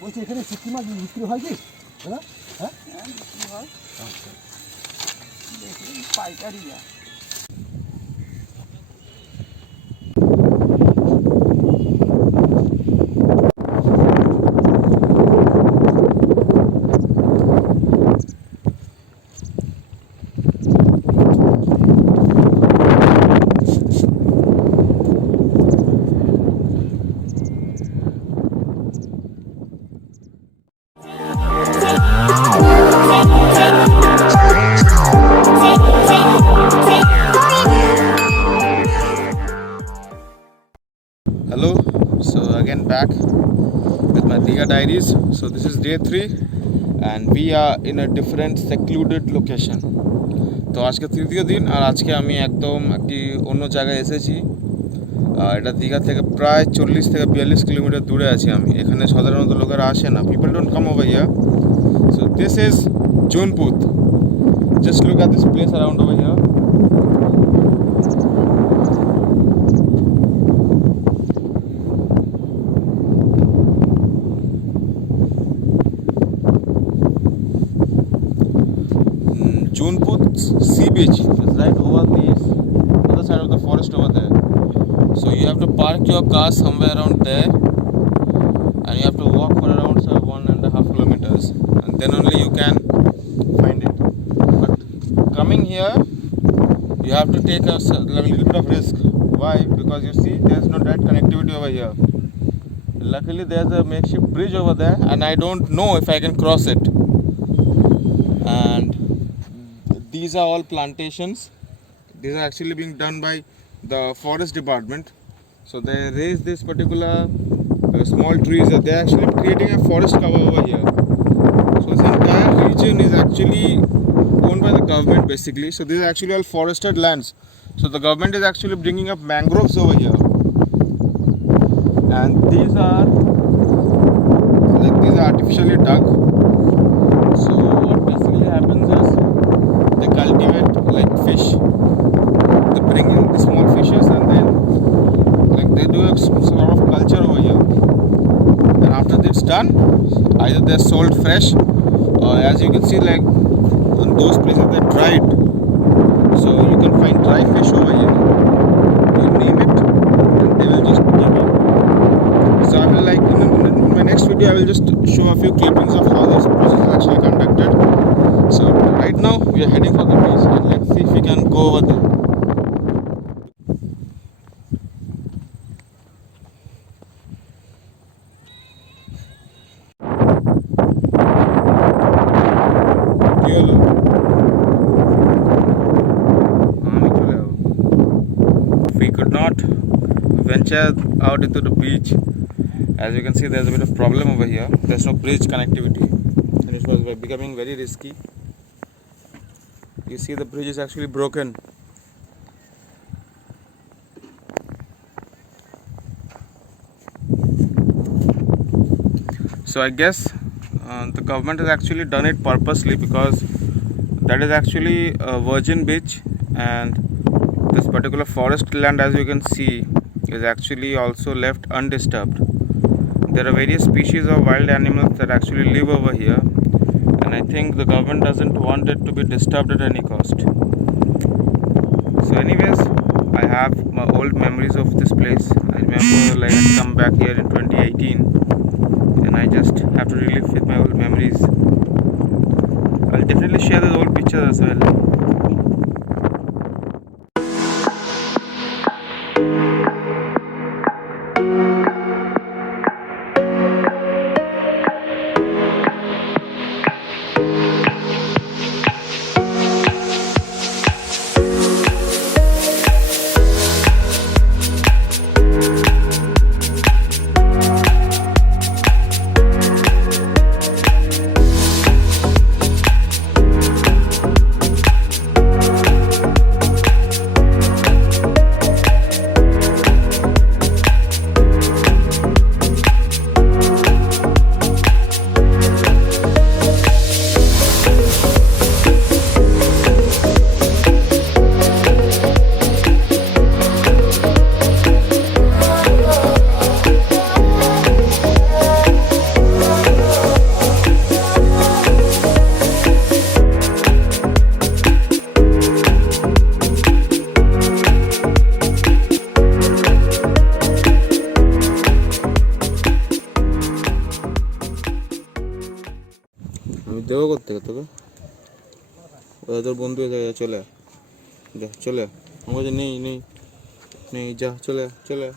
বলছি এখানে শুটকি মাছ বিক্রি হয় কি? হ্যাঁ হ্যাঁ বিক্রি হয়। আচ্ছা, দেখি পাইকারি যা। Hello, so again back with my Digha diaries. So this is day 3 and we are in a different secluded location. তো আজকে তৃতীয় দিন আর আজকে আমি একদম একটি অন্য জায়গায় এসেছি। এটা দীঘা থেকে প্রায় 40 থেকে 42 কিলোমিটার দূরে আছি আমি। এখানে সাধারণত লোকেরা আসে না, people don't come over here. So this is Junput. Just look at this place around over here. Junput Sea Beach is right over this other side of the forest over there. So you have to park your car somewhere around there, and you have to walk for around 1.5 kilometers, and then only you can find it. But coming here, you have to take a little bit of risk. Why? Because you see, there's no direct connectivity over here. Luckily, there's a makeshift bridge over there, and I don't know if I can cross it. And these are all plantations. These are actually being done by the forest department. So they raise this particular small trees. They're actually creating a forest cover over here. So this entire region is actually owned by the government basically. So these are actually all forested lands. So the government is actually bringing up mangroves over here. And these are artificially dug. So what basically happens is they cultivate like fish. They bring in the small fishes and then like they do a sort of culture over here. And after it's done, either they're sold fresh or as you can see like in those places they're dried. So you can find dry fish over here. You name it and they will just give you. So I will like in my next video I will just show a few clippings of how this process is actually conducted. So right now we are heading for the beach and let's see if we can go over there. We could not venture out into the beach. As you can see, there's a bit of problem over here. There's no bridge connectivity and it was becoming very risky. You see the bridge is actually broken. So I guess the government has actually done it purposely because that is actually a virgin beach and this particular forest land, as you can see, is actually also left undisturbed. There are various species of wild animals that actually live over here, and I think the government doesn't want it to be disturbed at any cost. So anyways, I have my old memories of this place. I remember like I come back here in 2018 and I just have to relive with my old memories. I'll definitely share those old pictures as well. বেরোবো কোত্থেকে তোকে? ওরা তোর বন্ধু এসে গেছে, চলে আয়। যা চলে আয়। আমার কাছে নেই নেই নেই, যা চলে আয়, চলে আয়।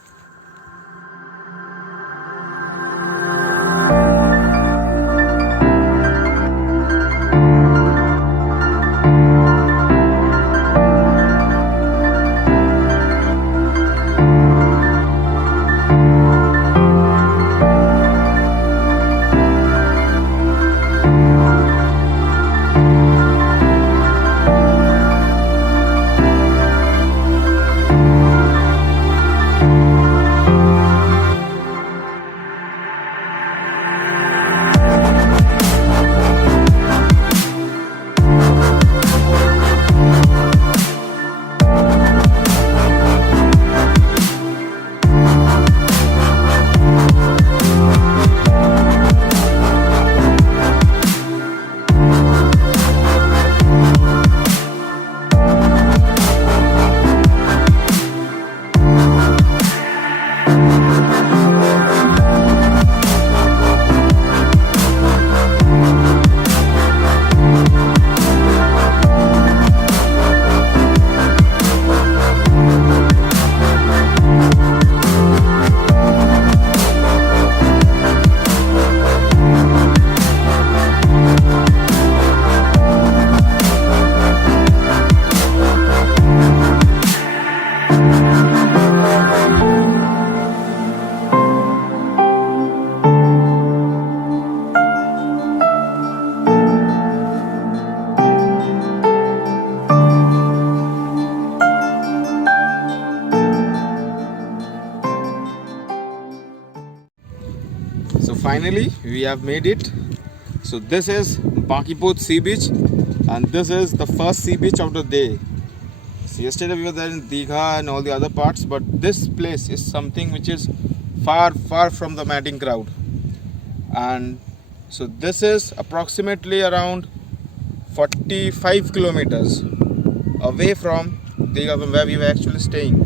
So finally we have made it. So this is Bankiput Sea Beach, and this is the first sea beach of the day. So yesterday we were there in Digha and all the other parts, but this place is something which is far from the madding crowd. And so this is approximately around 45 kilometers away from Digha, from where we were actually staying.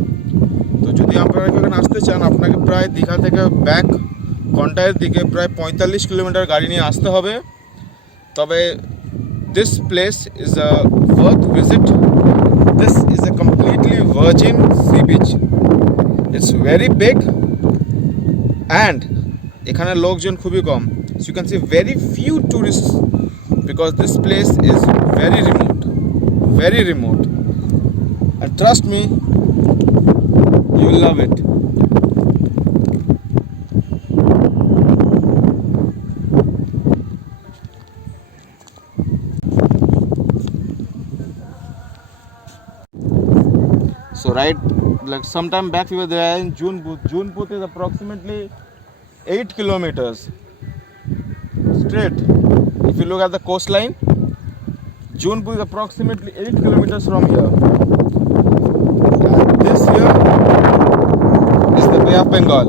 তো যদি আপনারা এখানে আসতে চান, আপনাকে প্রায় দীঘা থেকে back কন্টায়ের দিকে প্রায় 45 কিলোমিটার গাড়ি নিয়ে আসতে হবে। তবে this place is a worth visit. This is a completely virgin sea beach. It's very big and এখানে লোকজন খুবই কম. So you can see very few tourists because this place is very remote. And trust me, you will love it. So right, like sometime back we were there in Junput. Junput is approximately 8 kilometers straight. If you look at the coastline, Junput is approximately 8 kilometers from here. And this here is the Bay of Bengal.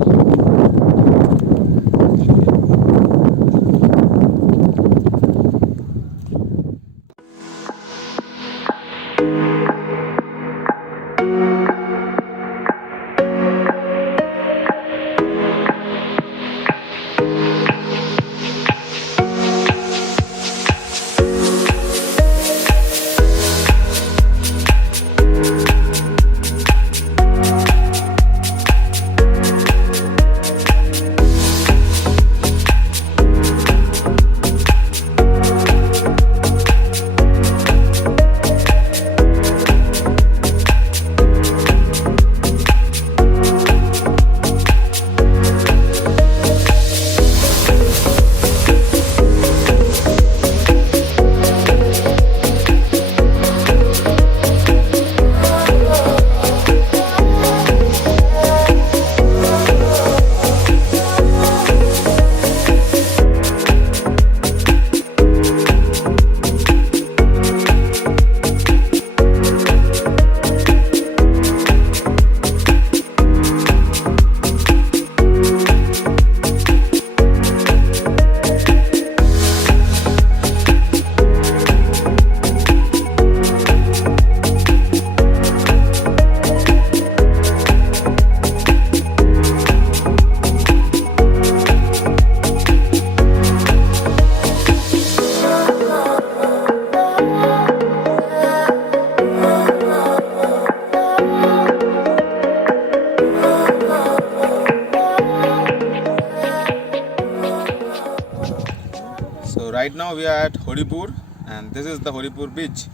right now we are at Haripur, and this is the Haripur beach,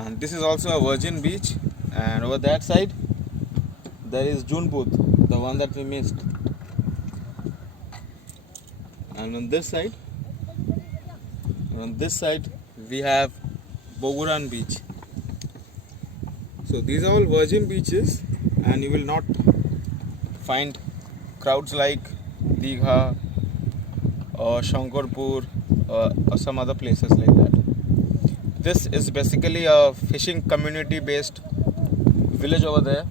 and this is also a virgin beach. And over that side there is Junput, the one that we missed. And on this side we have Boguran beach. So these are all virgin beaches, and you will not find crowds like Digha or Shankarpur or some other places like that. This is basically a fishing community based village over there,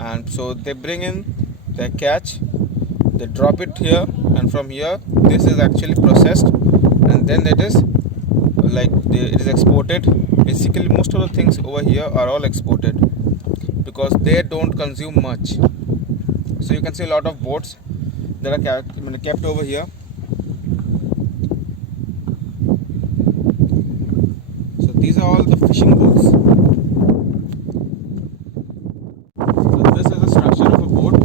and so they bring in their catch, they drop it here, and from here this is actually processed, and then it is it is exported. Basically most of the things over here are all exported because they don't consume much. So you can see a lot of boats that are kept over here. So these are all the fishing boats. So this is the structure of a boat,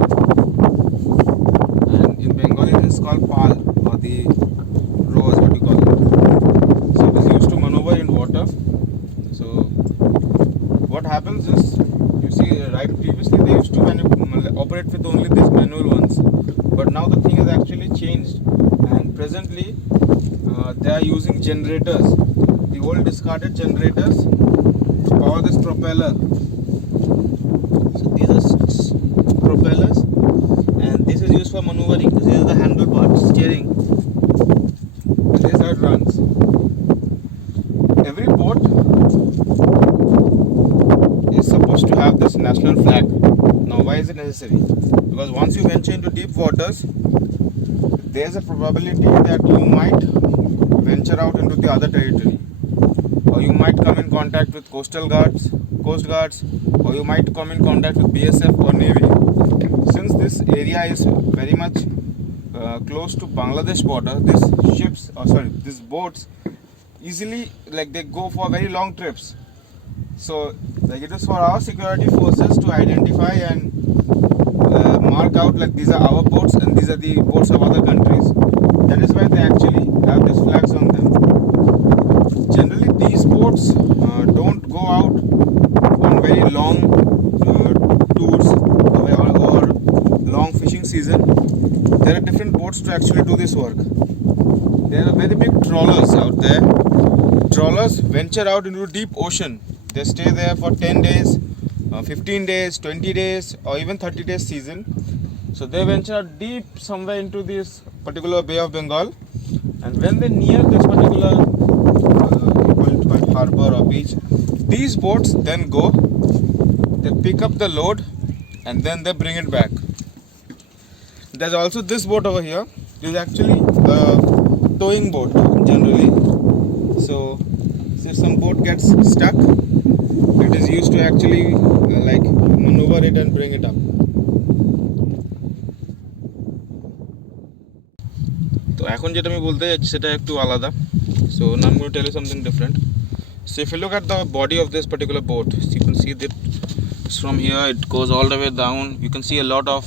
and in Bengali it is called pal, or the rowers, what you call it. So it is used to maneuver in water. So what happens is, you see, right, previously they used to operate with only these manual ones, but now the thing has actually changed, and presently they are using generators, the old discarded generators, to power this propeller. So these are propellers, and this is used for maneuvering. This is the handle part, steering. This is how it runs. Every boat is supposed to have this national flag. Now why is it necessary? Because once you venture into deep waters, there is a probability that you might venture out into the other territory, or you might come in contact with coast guards, or you might come in contact with BSF or Navy. Since this area is very much close to Bangladesh border, these boats easily, they go for very long trips. So it is for our security forces to identify and mark out these are our boats and these are the boats of other countries. That is why they actually have these flags on them. Generally these boats don't go out on very long tours or long fishing season. There are different boats to actually do this work. There are very big trawlers out there. Trawlers venture out into deep ocean. They stay there for 10 days, 15 days, 20 days, or even 30 days season. So they venture deep somewhere into this particular Bay of Bengal, and when they near this particular harbor or beach, these boats then go, they pick up the load, and then they bring it back. There's also this boat over here. This is actually a towing boat generally. So if some boat gets stuck, it is used to actually maneuver it and bring it up. তো এখন যেটা আমি বলতে যাচ্ছি সেটা একটু আলাদা. So now I'm going to tell you something different. So if you look at the body of this particular boat, you can see that from here it goes all the way down. You can see a lot of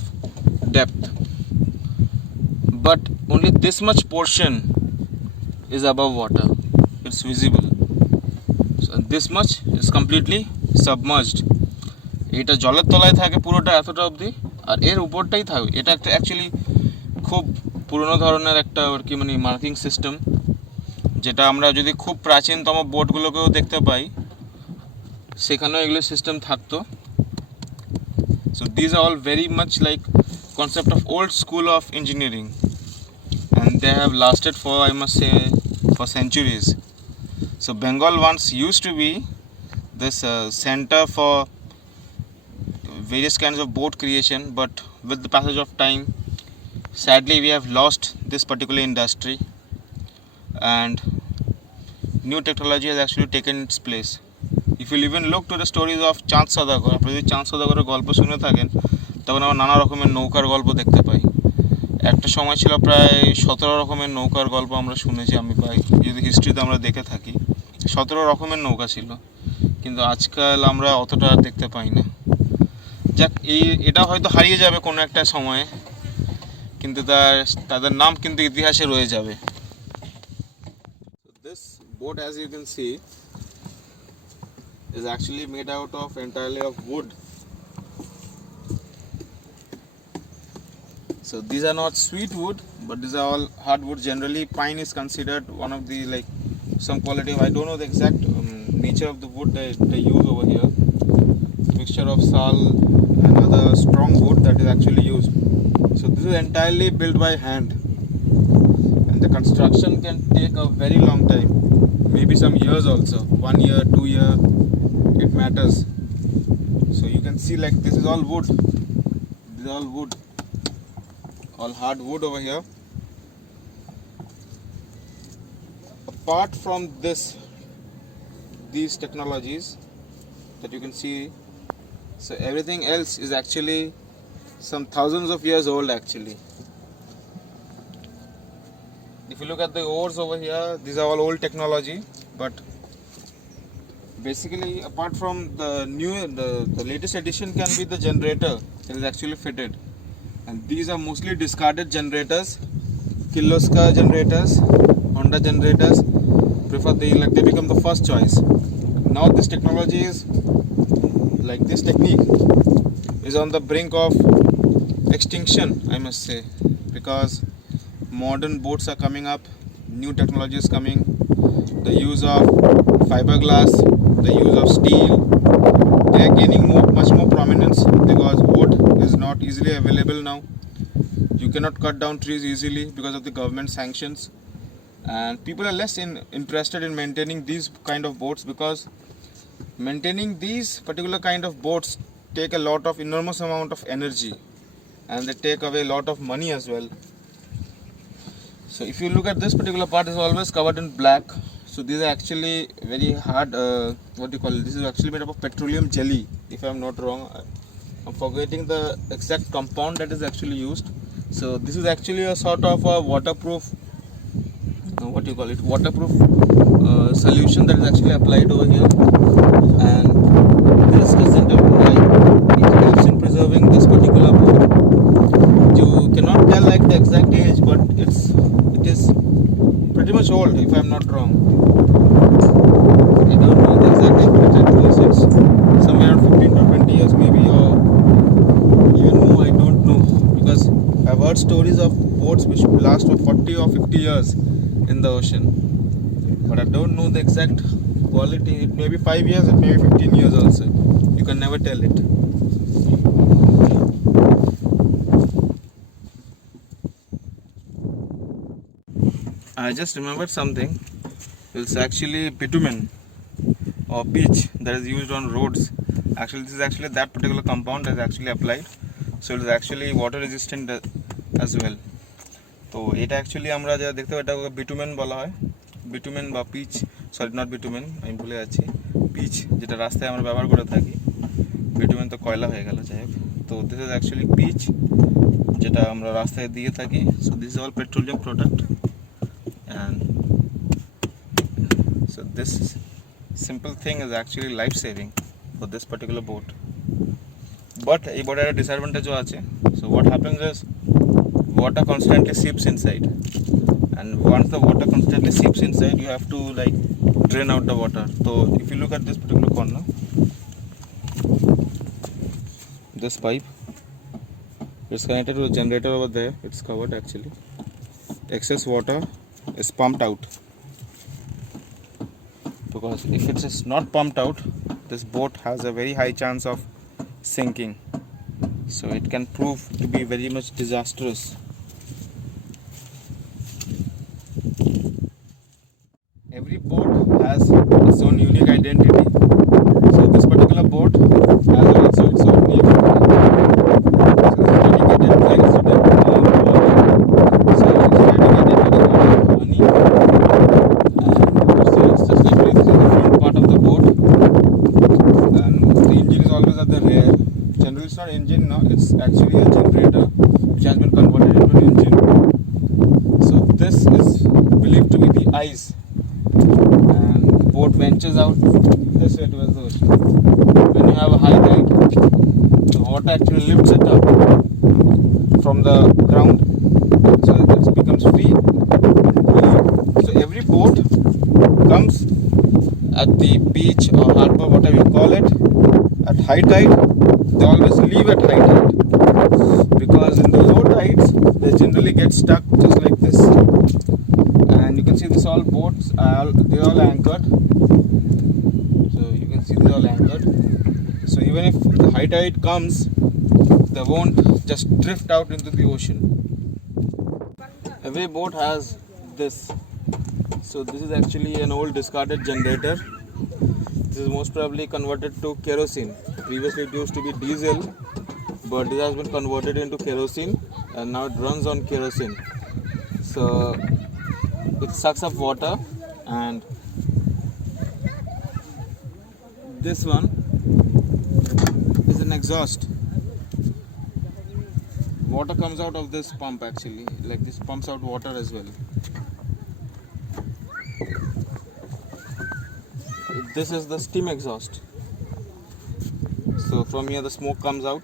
depth, but only this much portion is above water. It's visible. So this much is completely submerged. এটা জলের তলায় থাকে পুরোটা এতটা অবধি, আর এর উপরটাই থাকে। এটা একটা অ্যাকচুয়ালি খুব পুরনো ধরনের একটা মার্কিং সিস্টেম, যেটা আমরা যদি খুব প্রাচীনতম বোটগুলোকেও দেখতে পাই সেখানেও এগুলো সিস্টেম থাকতো। So these are all very much like concept of old school of engineering, and they have lasted for, I must say, for centuries. So Bengal once used to be this center for various kinds of boat creation, but with the passage of time, sadly we have lost this particular industry, and new technology has actually taken its place. If you even look to the stories of চাঁদ সওদাগর, আপনি যদি চাঁদ সওদাগরের গল্প শুনে থাকেন তখন আমরা নানা রকমের নৌকার গল্প দেখতে পাই। একটা সময় ছিল প্রায় 17 রকমের নৌকার গল্প আমরা শুনেছি, আমি পাই যদি হিস্ট্রিতে আমরা দেখে থাকি 17 রকমের নৌকা ছিল, কিন্তু আজকাল আমরা অতটা দেখতে পাই না। যাক, এটা হয়তো হারিয়ে যাবে কোনো একটা সময়ে, কিন্তু তাদের নাম কিন্তু ইতিহাসে রয়ে যাবে। boat, as you can see, is actually made out of entirely of wood. So these are not sweet wood, but these are all hardwood. Generally, pine is considered one of the like some quality of, I don't know the exact nature of the wood they use over here. Mixture of sal and other strong wood that is actually used. So this is entirely built by hand, and the construction can take a very long time, maybe some years also, 1 year, 2 year, it matters. So you can see like this is all wood. This is all wood. All hard wood over here. Apart from these technologies that you can see, so everything else is actually some thousands of years old actually. If you look at the oars over here, these are all old technology, but basically apart from the latest addition can be the generator that is actually fitted. And these are mostly discarded generators, Kirloskar generators, Honda generators, they become the first choice. Now this technology is, like this technique is on the brink of extinction, I must say, because modern boats are coming up, new technology is coming, the use of fiberglass, the use of steel, they are gaining much more prominence because wood is not easily available now. You cannot cut down trees easily because of the government sanctions, and people are less interested in maintaining these kind of boats, because maintaining these particular kind of boats take a lot of enormous amount of energy, and they take away a lot of money as well. So if you look at this particular part, is always covered in black. So these are actually very hard, what do you call it? This is actually made up of petroleum jelly, if I am not wrong. I'm forgetting the exact compound that is actually used. So this is actually a sort of a waterproof, what do you call it? Waterproof solution that is actually applied over here, and this doesn't it helps in preserving this particular boat. You cannot tell like the exact age, but it is pretty much old, if I am not wrong. I don't know the exact age, but at least it's somewhere around 15 to 20 years maybe, or even more, I don't know, because I've heard stories of boats which last for 40 or 50 years in the ocean, but I don't know the exact quality. It may be 5 years, it may be 15 years also, you can never tell it. I just remembered something. It's actually bitumen or pitch that is used on roads. Actually, this is actually that particular compound that is actually applied. So it is actually water resistant as well. তো এটা actually আমরা যা দেখতে পাই এটা bitumen বলা হয়, bitumen বা pitch, sorry not bitumen, আমি ভুলে যাচ্ছি, পিচ যেটা রাস্তায় আমরা ব্যবহার করে থাকি, বিটুমেন তো কয়লা হয়ে গেল, যাই হোক। তো দিস ইজ অ্যাকচুয়ালি পিচ যেটা আমরা রাস্তায় দিয়ে থাকি। So this is all petroleum product, and so this simple thing is actually life saving for this particular boat. But এই boat এর disadvantage আছে. So what happens is water constantly seeps inside, and once the water constantly seeps inside, you have to like drain out the water. So if you look at this particular corner, this pipe is connected to a generator over there. It's covered actually. Excess water is pumped out, because if it is not pumped out, this boat has a very high chance of sinking, so it can prove to be very much disastrous. Every boat has its own unique identity, so this particular boat has also its own name. So this is dedicated place to the so it's dedicated to the god of money, and so it's just like this is the front part of the boat, and the engine is always at the rear. Generally it's not engine now, it's actually a generator which has been converted into an engine. So this is believed to be the eyes, and the boat ventures out this way towards the ocean. When you have a high tide, the water actually lifts it up from the ground, so it becomes free. So every boat comes at the beach or harbor, whatever you call it, at high tide, they always leave at high tide, because in the low tides they generally get stuck just like this. And you can see this all boats they're all anchored, so you can see they're all anchored. So even if the high tide comes, they won't just drift out into the ocean. Every boat has this. So this is actually an old discarded generator. This is most probably converted to kerosene. Previously it used to be diesel, but this has been converted into kerosene, and now it runs on kerosene. So it sucks up water, and this one is an exhaust. Water comes out of this pump actually, like this pumps out water as well. This is the steam exhaust. So from here the smoke comes out.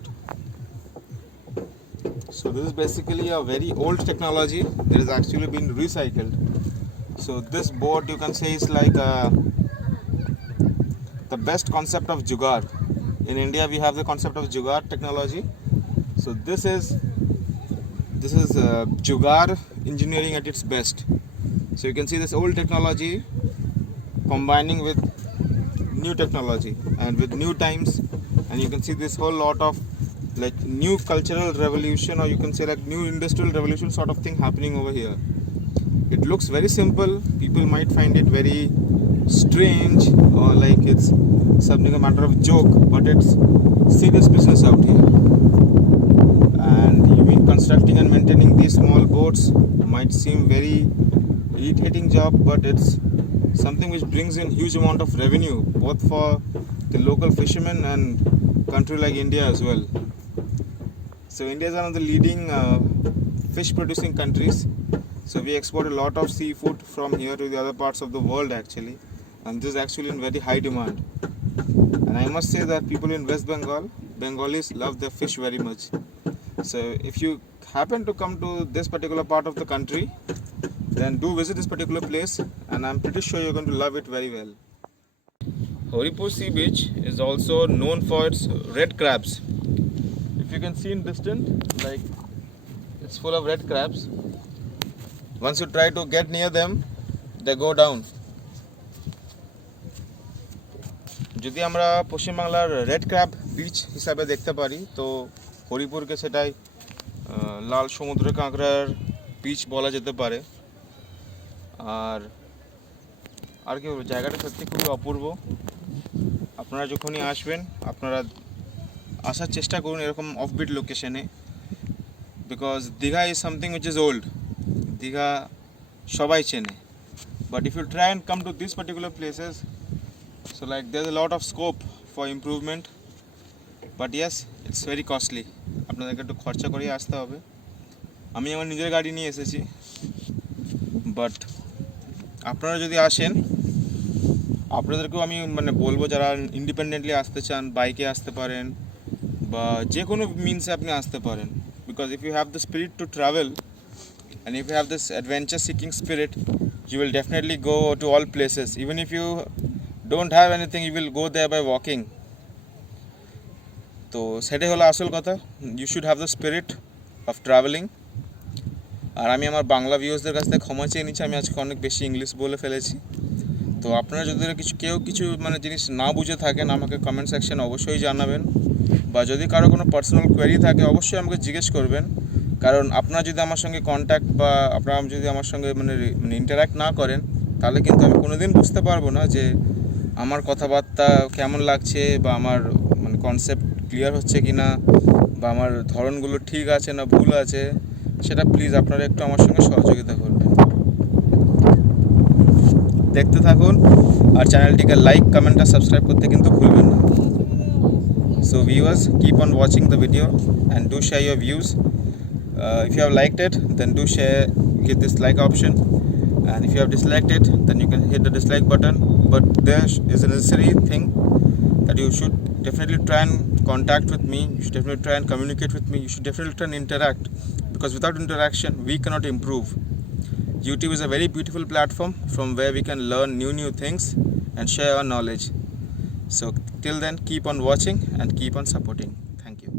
So this is basically a very old technology that has actually been recycled. So this boat, you can say, is like the best concept of jugaad. In India we have the concept of jugaad technology. So this is jugaad engineering at its best. So you can see this old technology combining with new technology and with new times, and you can see this whole lot of like new cultural revolution, or you can say like new industrial revolution sort of thing happening over here. It looks very simple. People might find it very strange, or like it's something a matter of joke, but it's serious business out here. And you mean constructing and maintaining these small boats might seem very irritating job, but it's something which brings in huge amount of revenue, both for the local fishermen and country like India as well. So India is one of the leading fish producing countries. So we export a lot of seafood from here to the other parts of the world actually, and this is actually in very high demand. And I must say that people in West Bengal, Bengalis love their fish very much. So if you happen to come to this particular part of the country, then do visit this particular place, and I'm pretty sure you're going to love it very well. Haripur Sea Beach is also known for its red crabs. If you can see in distance, like it's full of red crabs. Once you try to get near them, they go down. যদি আমরা পশ্চিমবাংলার red crab beach হিসাবে দেখতে পারি, তো হরিপুরকে সেটাই লাল সমুদ্র কাঁকড়ার বিচ বলা যেতে পারে। আর কি বলবো, জায়গাটা সত্যি খুবই অপূর্ব। আপনারা যখনই আসবেন, আপনারা আসার চেষ্টা করুন এরকম অফবিট লোকেশনে, because Digha is something which is old. Digha সবাই চেনে, but if you try and come to this particular places, so like there's a lot of scope for improvement, but yes, it's very costly. আপনাদেরকে একটু খরচা করেই আসতে হবে। আমি আমার নিজের গাড়ি নিয়ে এসেছি, বাট আপনারা যদি আসেন, আপনাদেরকেও আমি মানে বলবো যারা ইন্ডিপেন্ডেন্টলি আসতে চান, বাইকে আসতে পারেন বা যে কোনো মিনসে আপনি আসতে পারেন। Because if you have the spirit to travel and if you have this adventure seeking spirit, you will definitely go to all places. Even if you don't have anything, you will go there by walking. তো সেটাই হলো আসল কথা, you should have the spirit of traveling. আর আমি আমার বাংলা ভিউয়ার্সদের কাছ থেকে ক্ষমা চেয়ে নিচ্ছি, আমি আজকে অনেক বেশি ইংলিশ বলে ফেলেছি। তো আপনারা যদি কেউ কিছু মানে জিনিস না বুঝে থাকেন, আমাকে কমেন্ট সেকশনে অবশ্যই জানাবেন, বা যদি কারো কোনো পার্সোনাল কোয়েরি থাকে অবশ্যই আমাকে জিজ্ঞেস করবেন। কারণ আপনারা যদি আমার সঙ্গে কন্ট্যাক্ট বা আপনারা যদি আমার সঙ্গে মানে ইন্টারাক্ট না করেন, তাহলে কিন্তু আমি কোনোদিন বুঝতে পারবো না যে আমার কথাবার্তা কেমন লাগছে, বা আমার মানে কনসেপ্ট ক্লিয়ার হচ্ছে কি না, বা আমার ধরনগুলো ঠিক আছে না ভুল আছে, সেটা প্লিজ আপনারা একটু আমার সঙ্গে সহযোগিতা করবেন। দেখতে থাকুন, আর চ্যানেলটিকে লাইক, কমেন্ট আর সাবস্ক্রাইব করতে কিন্তু ভুলবেন না। So viewers, keep on watching the video and do share your views. If you have liked it, then do share, hit this like option, and if you have disliked it, then you can hit the dislike button. But there is a necessary thing that you should definitely try and contact with me, you should definitely try and communicate with me, you should definitely try and interact, because without interaction we cannot improve. YouTube is a very beautiful platform from where we can learn new things and share our knowledge. So till then, keep on watching and keep on supporting. Thank you.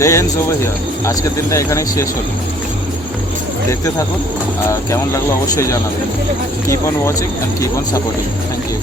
Day ends over here. আজকের দিনটা এখানেই শেষ হলো। দেখতে থাকুন আর কেমন লাগলো অবশ্যই জানাবেন। Keep on watching and keep on supporting. Thank you.